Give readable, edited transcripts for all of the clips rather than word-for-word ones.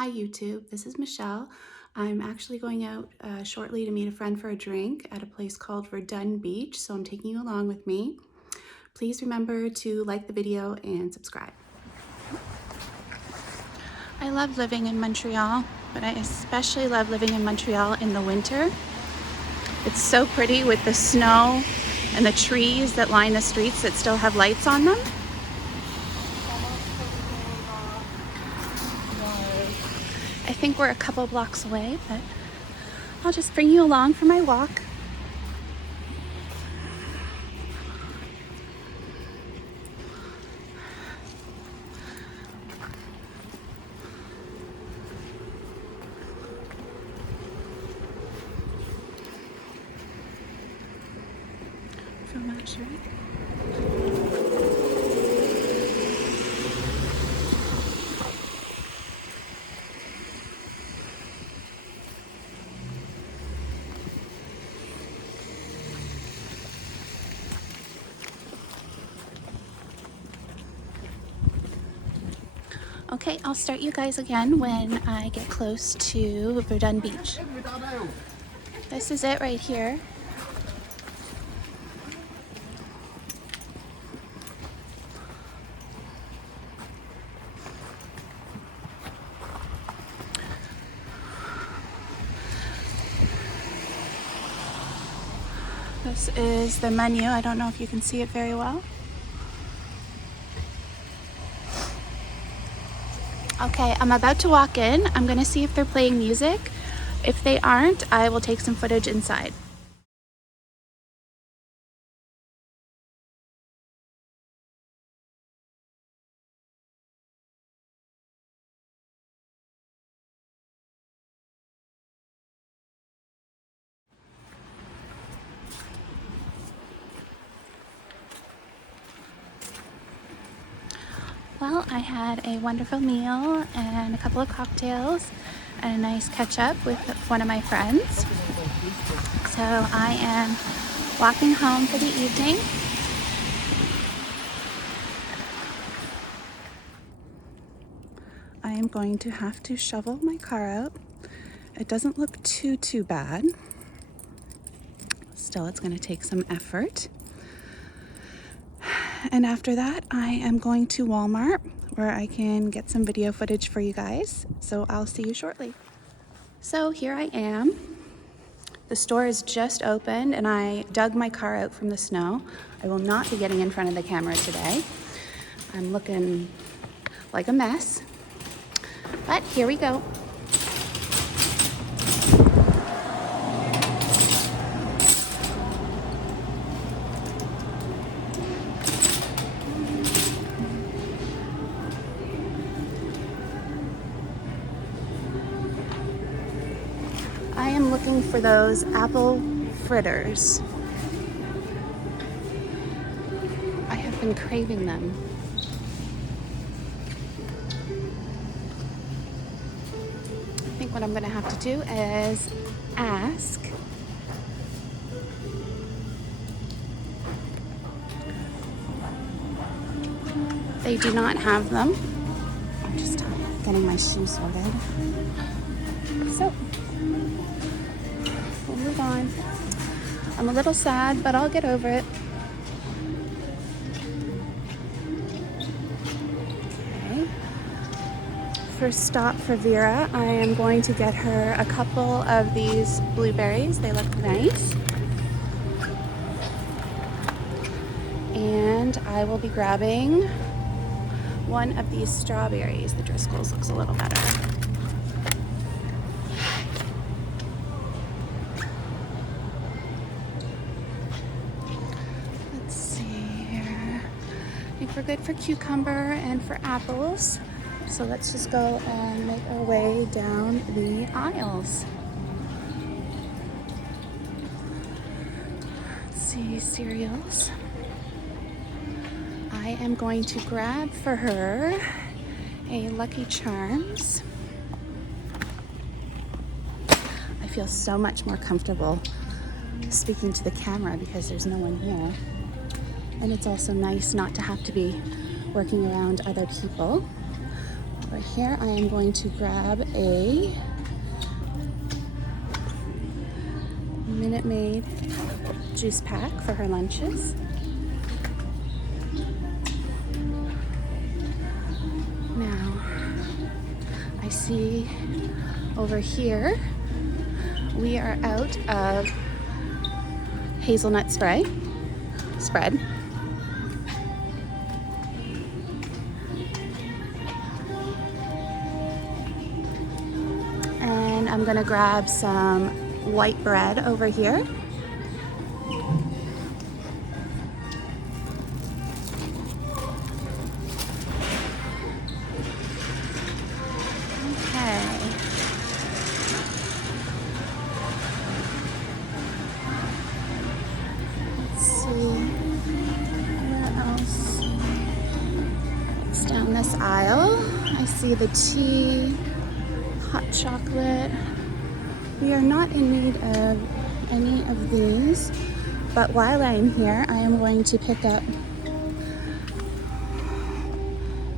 Hi YouTube, this is Michelle. I'm actually going out shortly to meet a friend for a drink at a place called Verdun Beach, so I'm taking you along with me. Please remember to like the video and subscribe. I love living in Montreal, but I especially love living in Montreal in the winter. It's so pretty with the snow and the trees that line the streets that still have lights on them. I think we're a couple blocks away, but I'll just bring you along for my walk. Fromage. Okay, I'll start you guys again when I get close to Verdun Beach. This is it right here. This is the menu. I don't know if you can see it very well. Okay, I'm about to walk in. I'm gonna see if they're playing music. If they aren't, I will take some footage inside. Well, I had a wonderful meal and a couple of cocktails and a nice catch up with one of my friends. So I am walking home for the evening. I am going to have to shovel my car out. It doesn't look too bad. Still, it's going to take some effort. And after that, I am going to Walmart where I can get some video footage for you guys. So I'll see you shortly. So here I am. The store is just opened and I dug my car out from the snow. I will not be getting in front of the camera today. I'm looking like a mess, but here we go. I am looking for those apple fritters. I have been craving them. I think what I'm gonna have to do is ask they do not have them. I'm just getting my shoes sorted. So we'll move on. I'm a little sad, but I'll get over it. Okay. First stop for Vera. I am going to get her a couple of these blueberries. They look nice. And I will be grabbing one of these strawberries. The Driscoll's looks a little better. Let's see here. I think we're good for cucumber and for apples. So let's just go and make our way down the aisles. Let's see, cereals. I am going to grab for her a Lucky Charms. I feel so much more comfortable speaking to the camera because there's no one here. And it's also nice not to have to be working around other people. Right here, I am going to grab a Minute Maid juice pack for her lunches. Now, I see over here we are out of hazelnut spread. And I'm gonna grab some white bread over here. Okay. Let's see, where else? It's down this aisle. I see the tea, hot chocolate. We are not in need of any of these, but while I'm here, I am going to pick up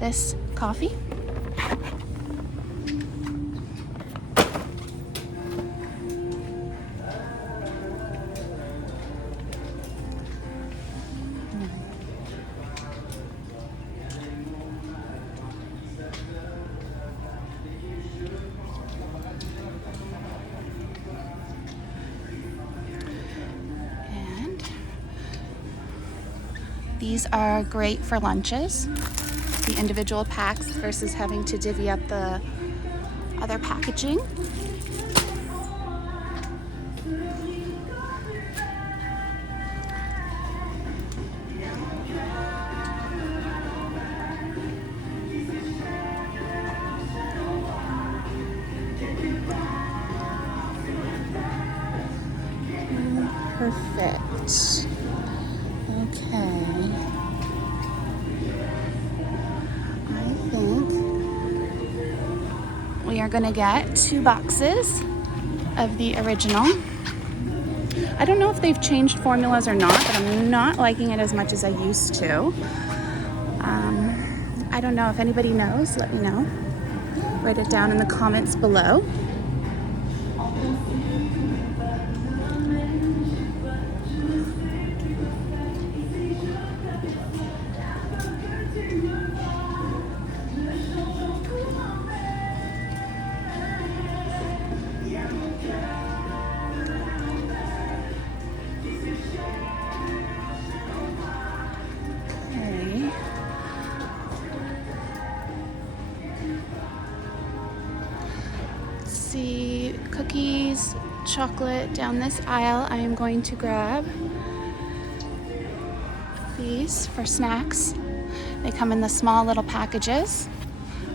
this coffee. And these are great for lunches, the individual packs versus having to divvy up the other packaging. Perfect. Okay. I think we are gonna get 2 boxes of the original. I don't know if they've changed formulas or not, but I'm not liking it as much as I used to. I don't know if anybody knows, let me know. Write it down in the comments below. Okay. Let's see, cookies, chocolate down this aisle. I am going to grab these for snacks. They come in the small little packages,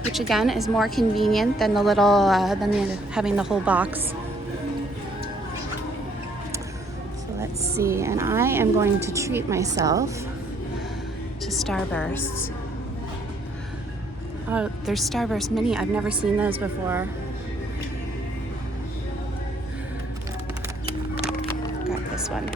which again is more convenient than the little having the whole box. So let's see, and I am going to treat myself to Starbursts. Oh, there's Starburst Mini. I've never seen those before. Grab this one.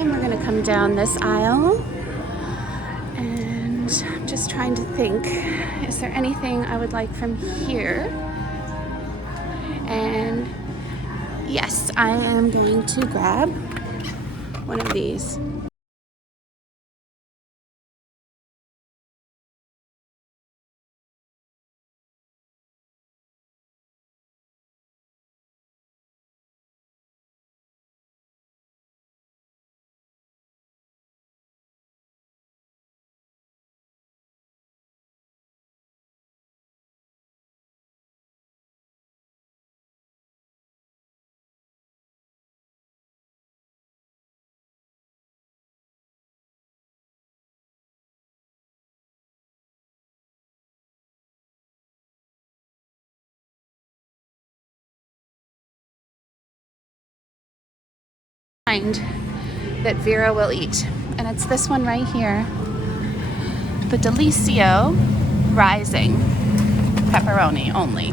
And we're gonna come down this aisle, and I'm just trying to think, is there anything I would like from here? And yes, I am going to grab one of these. that Vera will eat, and it's this one right here, the Delicio Rising pepperoni only.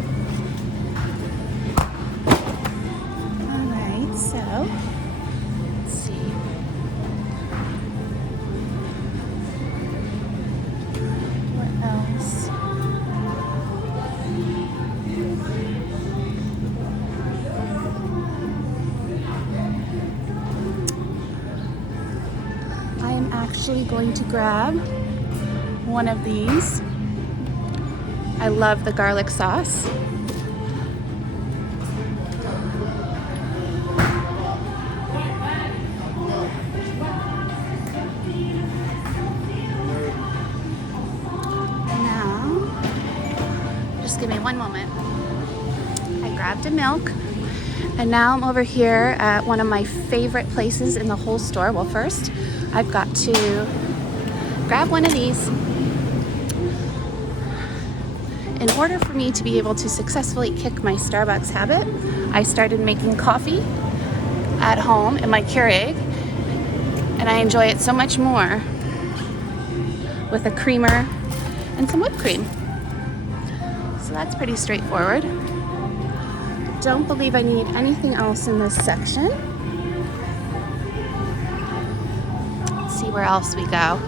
All right, so let's see. What else? I am actually going to grab one of these. I love the garlic sauce. Now, just give me one moment. I grabbed a milk, and now I'm over here at one of my favorite places in the whole store. Well, first, I've got to grab one of these. In order for me to be able to successfully kick my Starbucks habit, I started making coffee at home in my Keurig, and I enjoy it so much more with a creamer and some whipped cream. So that's pretty straightforward. Don't believe I need anything else in this section. Let's see where else we go.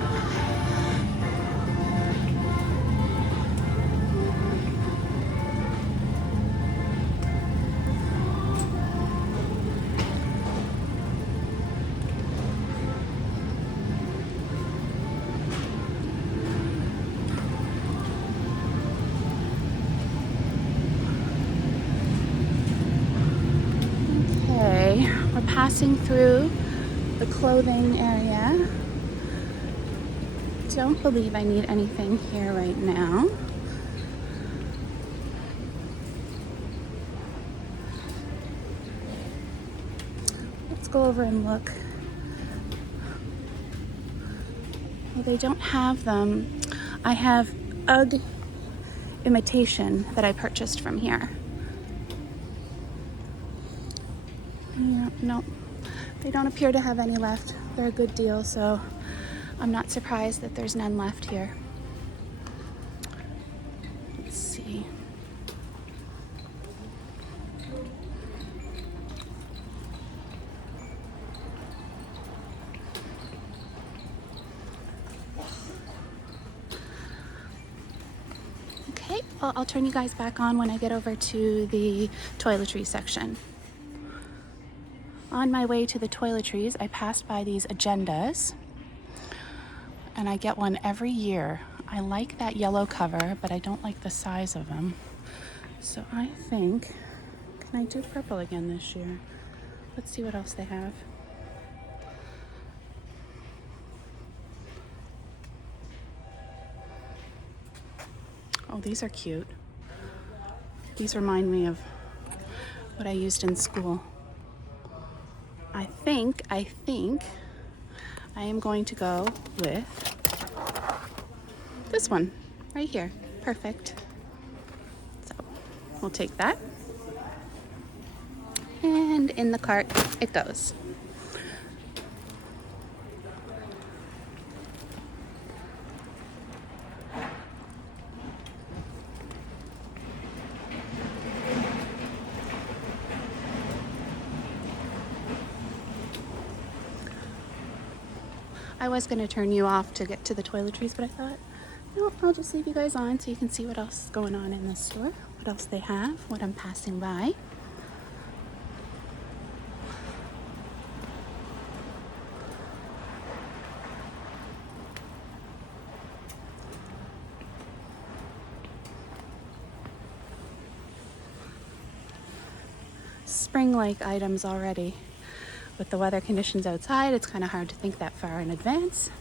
Okay, we're passing through the clothing area. Don't believe I need anything here right now. Let's go over and look. Well, they don't have them. I have UGG imitation that I purchased from here. Yeah, no, they don't appear to have any left. They're a good deal, so I'm not surprised that there's none left here. Let's see. Okay, well, I'll turn you guys back on when I get over to the toiletries section. On my way to the toiletries, I passed by these agendas, and I get one every year. I like that yellow cover, but I don't like the size of them. So I think, can I do purple again this year? Let's see what else they have. Oh, these are cute. These remind me of what I used in school. I think I am going to go with this one right here. Perfect. So we'll take that. And in the cart it goes. I was going to turn you off to get to the toiletries, but I thought, no, I'll just leave you guys on so you can see what else is going on in this store, what else they have, what I'm passing by. Spring-like items already. With the weather conditions outside, it's kind of hard to think that far in advance.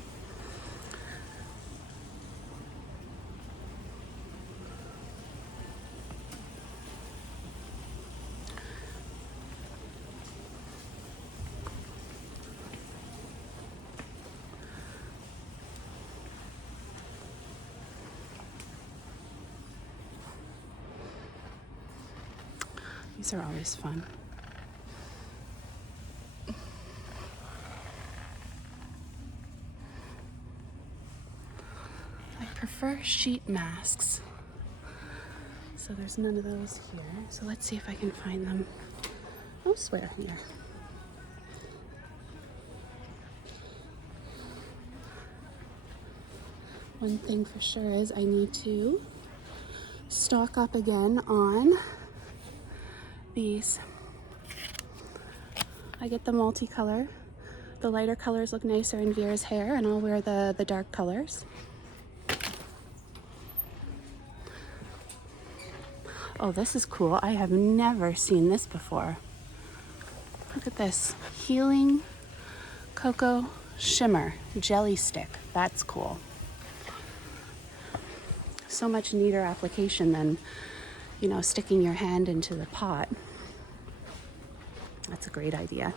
These are always fun. prefer sheet masks. So there's none of those here. So let's see if I can find them elsewhere here. One thing for sure is I need to stock up again on these. I get the multicolor. The lighter colors look nicer in Vera's hair, and I'll wear the dark colors. Oh, this is cool. I have never seen this before. Look at this. Healing Cocoa Shimmer Jelly Stick. That's cool. So much neater application than, you know, sticking your hand into the pot. That's a great idea.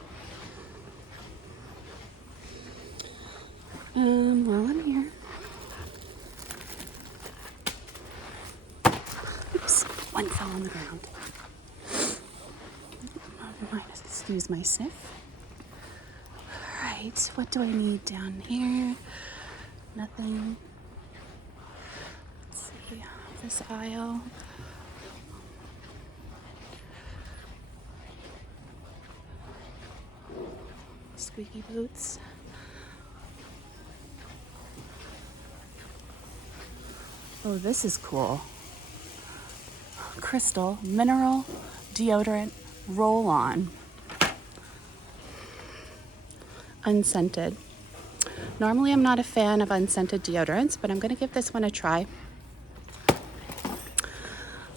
While I'm here. Oops, one fell on the ground. Excuse my sniff. All right, what do I need down here? Nothing. Let's see, this aisle. Squeaky boots. Oh, this is cool. Crystal Mineral Deodorant Roll-On. Unscented. Normally I'm not a fan of unscented deodorants, but I'm going to give this one a try.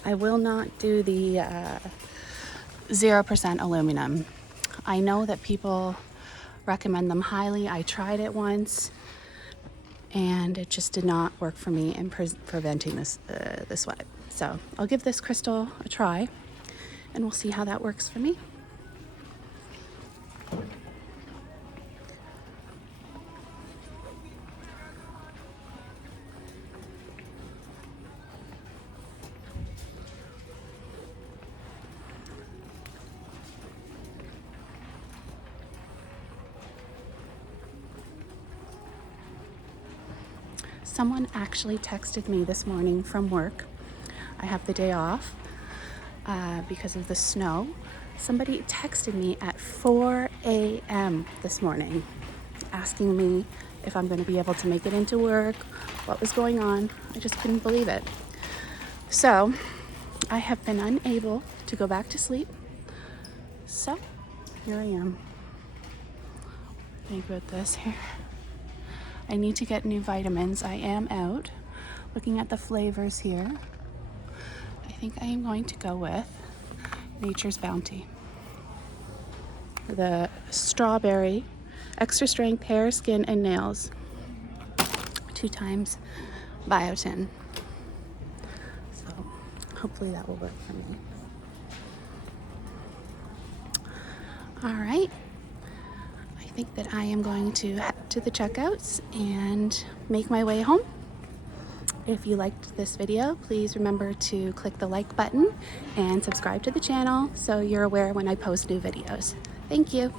I will not do the 0% aluminum. I know that people recommend them highly. I tried it once and it just did not work for me in preventing this sweat. So I'll give this crystal a try and we'll see how that works for me. Someone actually texted me this morning from work. I have the day off because of the snow. Somebody texted me at 4 a.m. this morning asking me if I'm going to be able to make it into work, what was going on. I just couldn't believe it. So I have been unable to go back to sleep. So here I am. Think about this here. I need to get new vitamins. I am out. Looking at the flavors here, I think I am going to go with Nature's Bounty. The strawberry, extra strength hair, skin, and nails. 2 times biotin. So hopefully that will work for me. All right. I think that I am going to head to the checkouts and make my way home. If you liked this video, please remember to click the like button and subscribe to the channel so you're aware when I post new videos. Thank you.